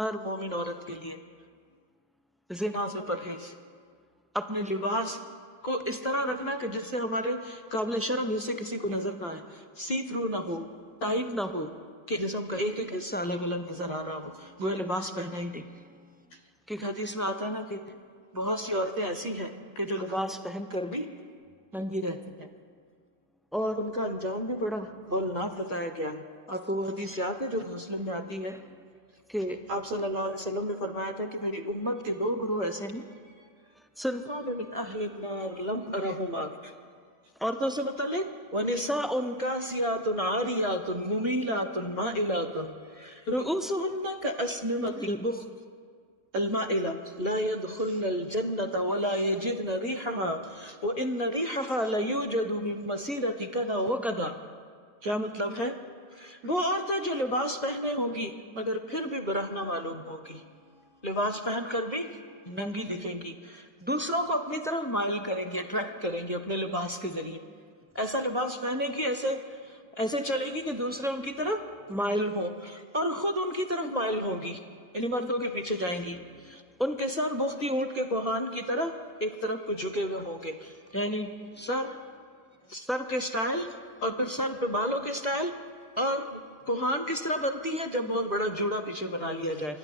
ہر مومن عورت کے لیے زنا سے پرہیز، اپنے لباس کو اس طرح رکھنا کہ جس سے ہمارے قابل شرم حصے کسی کو نظر نہ آئے، سی تھرو نہ ہو، ٹائٹ نہ ہو کہ جسم کا ایک ایک حصہ الگ الگ نظر آ رہا ہو، وہ لباس پہنا ہی نہیں. کیونکہ حدیث میں آتا ہے نا کہ بہت سی عورتیں ایسی ہیں کہ جو لباس پہن کر بھی ننگی رہتی ہیں اور ان کا انجام بھی بڑا ہولناک بتایا گیا ہے. آپ کو وہ حدیث یاد ہے جو مسلم میں آتی ہے کہ آپ صلی اللہ علیہ وسلم نے فرمایا تھا کہ میری امت کے دو گروہ ایسے ہیں، صنفان من اہل النار لم ارہما، عورتوں سے متعلق، وَنِسَاءٌ كَاسِيَاتٌ عَارِيَاتٌ مُمِيلَاتٌ مَائِلَاتٌ رُؤُوسُهُنَّ كَأَسْنِمَةِ الْبُخْتِ الْمَائِلَةِ لَا يَدْخُلْنَ الْجَنَّةَ وَلَا يَجِدْنَ رِيحَهَا وَإِنَّ رِيحَهَا لَيُوجَدُ مِن مَّسِيرَةِ كَذَا وَكَذَا. کیا مطلب ہے؟ وہ عورتیں جو لباس پہنے ہوگی مگر پھر بھی برہنہ معلوم ہوگی، لباس پہن کر بھی ننگی دکھیں گی، دوسروں کو اپنی طرف مائل کریں گی، اٹریکٹ کریں گی اپنے لباس کے ذریعے. ایسا لباس پہنے گی، ایسے چلے گی کہ دوسرے ان کی طرف مائل ہوں اور خود ان کی طرف مائل ہوگی، یعنی مردوں کے پیچھے جائیں گی. ان کے سر بختی اونٹ کے کوہان کی طرف ایک طرف کو جھکے ہوئے ہوں گے، یعنی سر کے سٹائل اور پھر سر پہ بالوں کے سٹائل. اور کوہان کس طرح بنتی ہے؟ جب بہت بڑا جوڑا پیچھے بنا لیا جائے.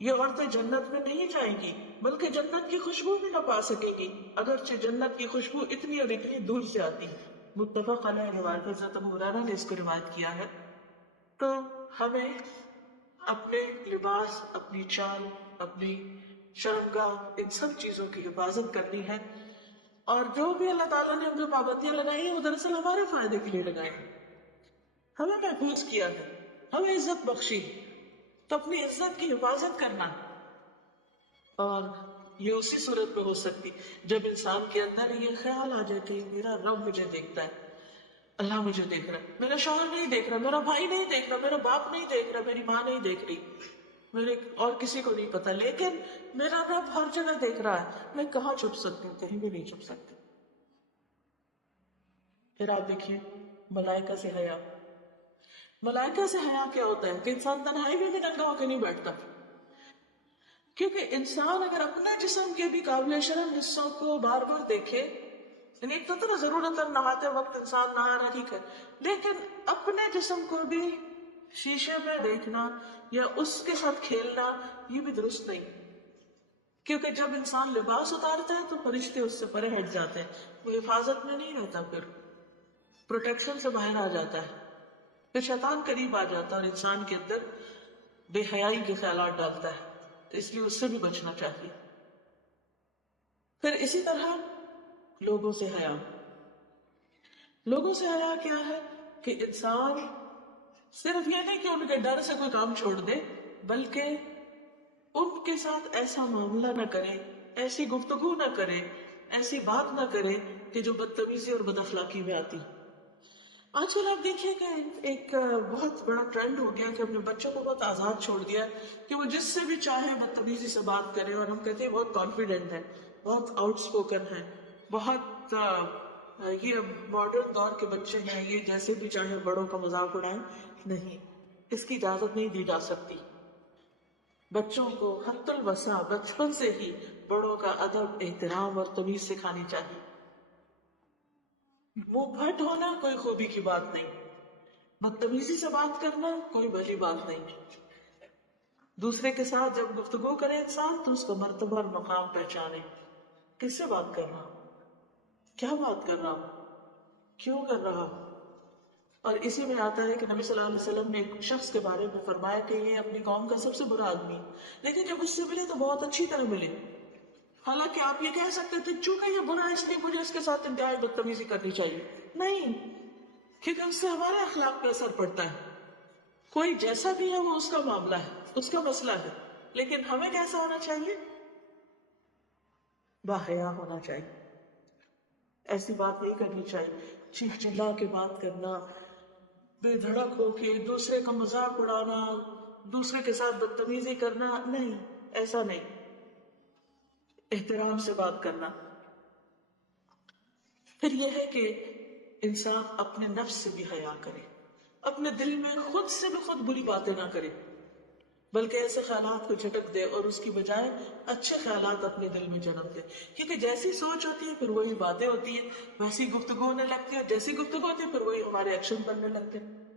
یہ عورتیں جنت میں نہیں جائیں گی بلکہ جنت کی خوشبو بھی نہ پا سکیں گی، اگرچہ جنت کی خوشبو اتنی اور اتنی دور سے آتی ہے. متفق علیہ روایت، حضرت ابو ہریرہ نے اس کو روایت کیا ہے. تو ہمیں اپنے لباس، اپنی چال، اپنی شرمگاہ، ان سب چیزوں کی حفاظت کرنی ہے. اور جو بھی اللہ تعالیٰ نے ہم جو پابندیاں لگائی ہیں وہ دراصل ہمارے فائدے کے لیے لگائی ہیں، ہمیں محفوظ کیا ہے، ہمیں عزت بخشی. تو اپنی عزت کی حفاظت کرنا، اور یہ اسی صورت میں ہو سکتی جب انسان کے اندر یہ خیال آ جائے کہ میرا رب مجھے دیکھتا ہے، اللہ مجھے دیکھ رہا ہے، میرا شوہر نہیں دیکھ رہا، میرا بھائی نہیں دیکھ رہا، میرا باپ نہیں دیکھ رہا، میری ماں نہیں دیکھ رہی، میرے اور کسی کو نہیں پتا، لیکن میرا رب ہر جگہ دیکھ رہا ہے، میں کہاں چھپ سکتی ہوں؟ کہیں بھی نہیں چھپ سکتی. پھر آپ دیکھیے ملائکہ سے حیا. ملائکہ سے حیا کیا ہوتا ہے کہ انسان تنہائی میں بھی ننگا ہو کے نہیں بیٹھتا، کیونکہ انسان اگر اپنے جسم کے بھی قابل شرم حصوں کو بار بار دیکھے، یعنی ایک تو ضرورت نہاتے وقت انسان نہا رہا، ٹھیک ہے، لیکن اپنے جسم کو بھی شیشے میں دیکھنا یا اس کے ساتھ کھیلنا یہ بھی درست نہیں. کیونکہ جب انسان لباس اتارتا ہے تو فرشتے اس سے پرے ہٹ جاتے ہیں، وہ حفاظت میں نہیں رہتا، پھر پروٹیکشن سے باہر آ جاتا ہے، پھر شیطان قریب آ جاتا ہے اور انسان کے اندر بے حیائی کے خیالات ڈالتا ہے. تو اس لیے اس سے بھی بچنا چاہیے. پھر اسی طرح لوگوں سے حیا. لوگوں سے حیا کیا ہے کہ انسان صرف یہ نہیں کہ ان کے ڈر سے کوئی کام چھوڑ دے، بلکہ ان کے ساتھ ایسا معاملہ نہ کرے، ایسی گفتگو نہ کرے، ایسی بات نہ کرے کہ جو بدتمیزی اور بد اخلاقی میں آتی. آج کل آپ دیکھیے کہ ایک بہت بڑا ٹرینڈ ہو گیا کہ اپنے بچوں کو بہت آزاد چھوڑ دیا کہ وہ جس سے بھی چاہے بدتمیزی سے بات کرے، اور ہم کہتے ہیں بہت کانفیڈنٹ ہے، بہت آؤٹ اسپوکن ہے، بہت یہ ماڈرن دور کے بچے ہیں، یہ جیسے بھی چاہے بڑوں کا مذاق اڑائیں. نہیں، اس کی اجازت نہیں دی جا سکتی. بچوں کو حتی الوسع بچپن سے ہی بڑوں کا ادب، احترام اور تمیز سکھانی چاہیے. منہ پھٹ ہونا کوئی خوبی کی بات نہیں، بدتمیزی سے بات کرنا کوئی بڑی بات نہیں. دوسرے کے ساتھ جب گفتگو کرے انسان تو اس کا مرتبہ اور مقام پہچانے. کس سے بات کر رہا ہوں، کیا بات کر رہا ہوں، کیوں کر رہا ہوں. اور اسی میں آتا ہے کہ نبی صلی اللہ علیہ وسلم نے ایک شخص کے بارے میں فرمایا کہ یہ اپنی قوم کا سب سے برا آدمی ہے، لیکن جب اس سے ملے تو بہت اچھی طرح ملے. حالانکہ آپ یہ کہہ سکتے تھے چونکہ یہ برا ہے اس لیے مجھے اس کے ساتھ انتہائی بدتمیزی کرنی چاہیے. نہیں، کیونکہ اس سے ہمارے اخلاق پہ اثر پڑتا ہے. کوئی جیسا بھی ہے وہ اس کا معاملہ ہے، اس کا مسئلہ ہے، لیکن ہمیں کیسا ہونا چاہیے؟ باحیا ہونا چاہیے. ایسی بات نہیں کرنی چاہیے، چیخ چلا کے بات کرنا، بے دھڑک ہو کے دوسرے کا مذاق اڑانا، دوسرے کے ساتھ بدتمیزی کرنا، نہیں، ایسا نہیں. احترام سے بات کرنا. پھر یہ ہے کہ انسان اپنے نفس سے بھی حیا کرے، اپنے دل میں خود سے بھی خود بری باتیں نہ کرے. بلکہ ایسے خیالات کو جھٹک دے اور اس کی بجائے اچھے خیالات اپنے دل میں جنم دے. کیونکہ جیسی سوچ ہوتی ہے پھر وہی باتیں ہوتی ہیں، ویسی گفتگو ہونے لگتی ہے، جیسی گفتگو ہوتی ہے پھر وہی ہمارے ایکشن بننے لگتے ہیں.